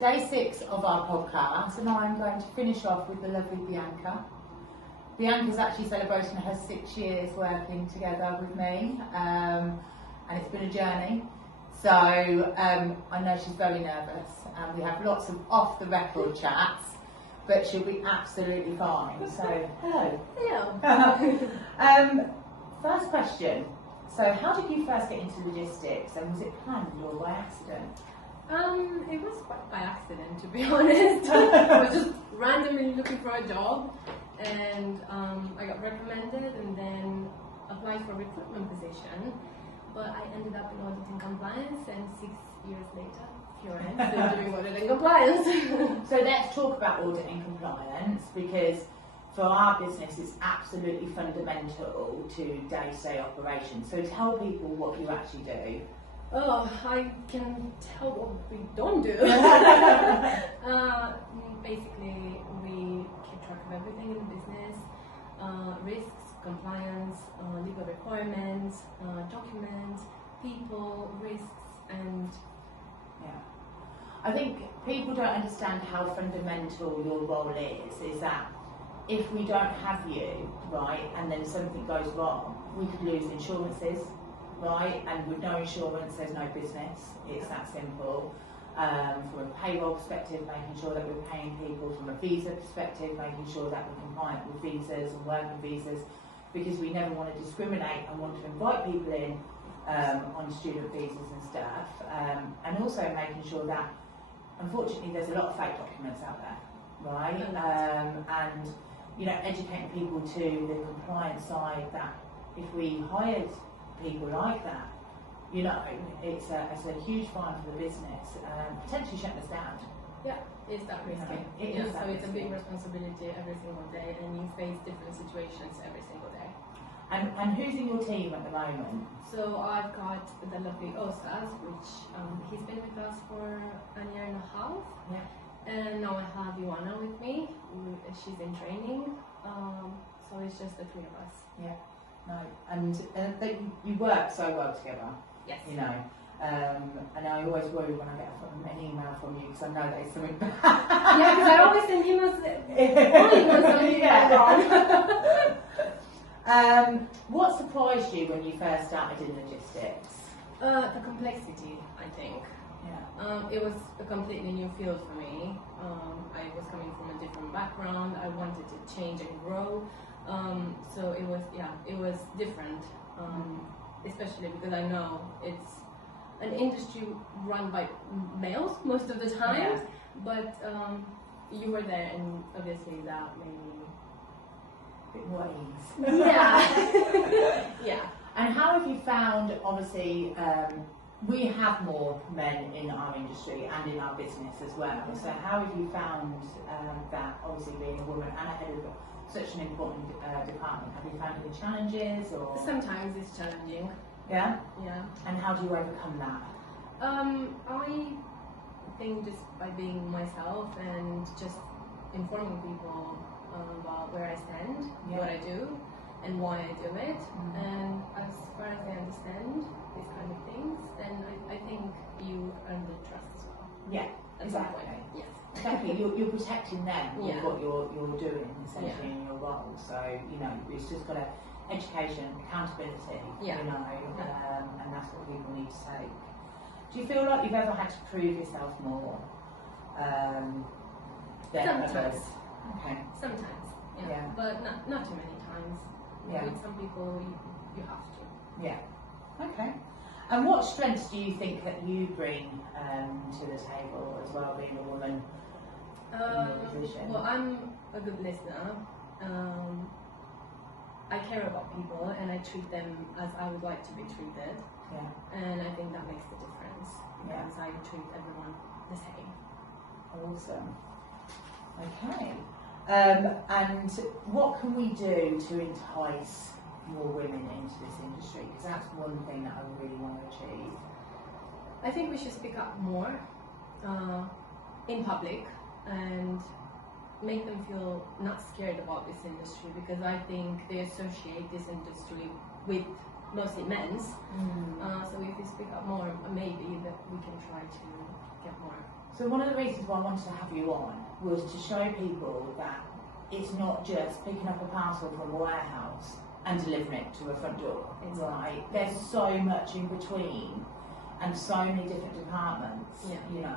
Day 6 of our podcast, and I'm going to finish off with the lovely Bianca. Bianca's actually celebrating her 6 years working together with me, and it's been a journey. So I know she's very nervous, and we have lots of off-the-record chats, but she'll be absolutely fine. So, hello. Hello. First question. So, how did you first get into logistics, and was it planned or by accident? It was quite by accident, to be honest. I was just randomly looking for a job, and I got recommended, and then applied for a recruitment position. But I ended up in audit and compliance, and 6 years later, here I am still doing audit and compliance. So let's talk about audit and compliance, because for our business it's absolutely fundamental to day-to-day operations. So tell people what you actually do. Oh, I can tell what we don't do. Basically, we keep track of everything in the business, risks, compliance, legal requirements, documents, people, risks, and yeah. I think people don't understand how fundamental your role is that if we don't have you, right, and then something goes wrong, we could lose insurances. Right, and with no insurance, there's no business. It's that simple. From a payroll perspective, making sure that we're paying people. From a visa perspective, making sure that we're compliant with visas and working visas, because we never want to discriminate and want to invite people in on student visas and stuff. And also making sure that, unfortunately, there's a lot of fake documents out there, right? And you know, educating people to the compliance side, that if we hired people like that, you know, it's a huge fine for the business, potentially shutting us down. Yeah, it's that risky. So it's a big responsibility every single day, and you face different situations every single day. And who's in your team at the moment? So I've got the lovely Osas, which he's been with us for a year and a half. Yeah. And now I have Ioana with me. She's in training. So it's just the three of us. Yeah. No, and you work so well together. Yes. You know, and I always worry when I get an email from you, because I know there's something bad. Yeah, because I always send emails only when something is wrong. What surprised you when you first started in logistics? The complexity, I think. Yeah. It was a completely new field for me. I was coming from a different background. I wanted to change and grow. So it was different, especially because I know it's an industry run by males most of the time, yeah. But you were there, and obviously that made me a bit more ease. Yeah. Yeah. And how have you found, obviously, we have more men in our industry and in our business as well, so how have you found that, obviously being a woman and a head of such an important department? Have you found any challenges, or? Sometimes it's challenging. Yeah? Yeah. And how do you overcome that? I think just by being myself and just informing people about where I stand, yeah. What I do, and why I do it. And as far as they understand these kind of things, then I think you earn the trust as well. Yeah, exactly. Yes. Exactly, you're protecting them with yeah. what you're doing essentially, yeah. in your role. So, you know, it's just got education, accountability, yeah. you know, yeah. And that's what people need to take. Do you feel like you've ever had to prove yourself more than Sometimes. others? Okay. Sometimes, yeah. Yeah. But not too many times. Yeah. With some people, you have to. Yeah. Okay. And what strengths do you think that you bring to the table as well, being a woman in your position? Well, I'm a good listener. I care about people, and I treat them as I would like to be treated. Yeah. And I think that makes the difference. Yeah. Because I treat everyone the same. Awesome. Okay. And what can we do to entice more women into this industry? Because that's one thing that I really want to achieve. I think we should speak up more in public and make them feel not scared about this industry, because I think they associate this industry with mostly men's. So if we speak up more, maybe that we can try to get more So one of the reasons why I wanted to have you on was to show people that it's not just picking up a parcel from a warehouse and delivering it to a front door, right? There's so much in between and so many different departments, you know.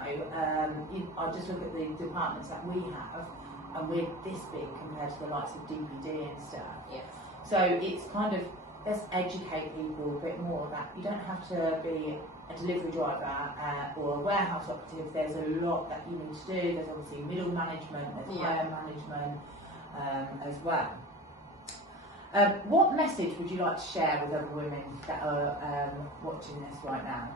I just look at the departments that we have and we're this big compared to the likes of DPD and stuff. Yes. So it's kind of, let's educate people a bit more that you don't have to be a delivery driver or a warehouse operative. There's a lot that you need to do. There's obviously middle management, there's higher management as well. What message would you like to share with other women that are watching this right now?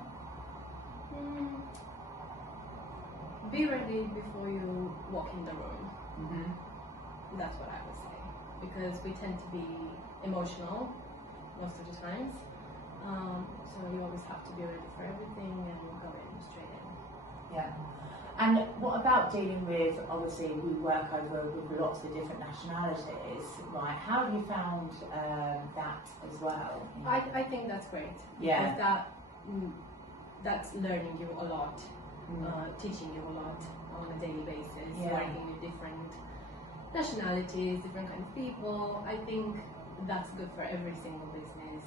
Be ready before you walk in the room. Mm-hmm. That's what I would say, because we tend to be emotional most of the times. So you always have to be ready for everything and go in straight in. Yeah. And what about dealing with, obviously we work over with lots of different nationalities, right? How have you found that as well? I think that's great. Yeah. Because that's learning you a lot, teaching you a lot on a daily basis, working with different nationalities, different kind of people. I think that's good for every single business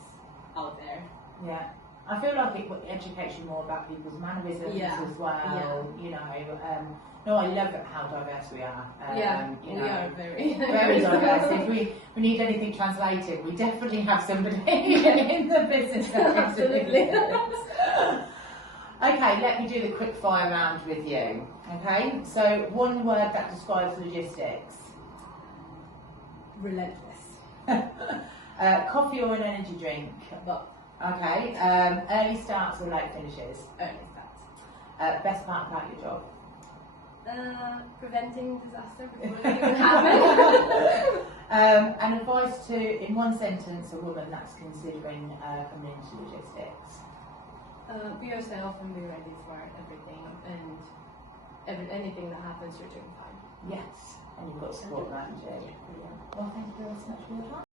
out there. Yeah. I feel like it educates you more about people's mannerisms as well. You know, no, I love how diverse we are. You know, we are very very diverse. If we need anything translated, we definitely have somebody in the business that can do it. Okay, let me do the quick fire round with you. Okay, so one word that describes logistics. Relentless. Coffee or an energy drink? Both. Okay, early starts or late finishes? Early starts. Best part about your job? Preventing disaster before it even happens. An advice to, in one sentence, a woman that's considering coming into logistics? Be yourself and be ready for everything, and anything that happens, you're doing fine. Yes, and you've got support around you. Brilliant. Well, thank you very much for your time.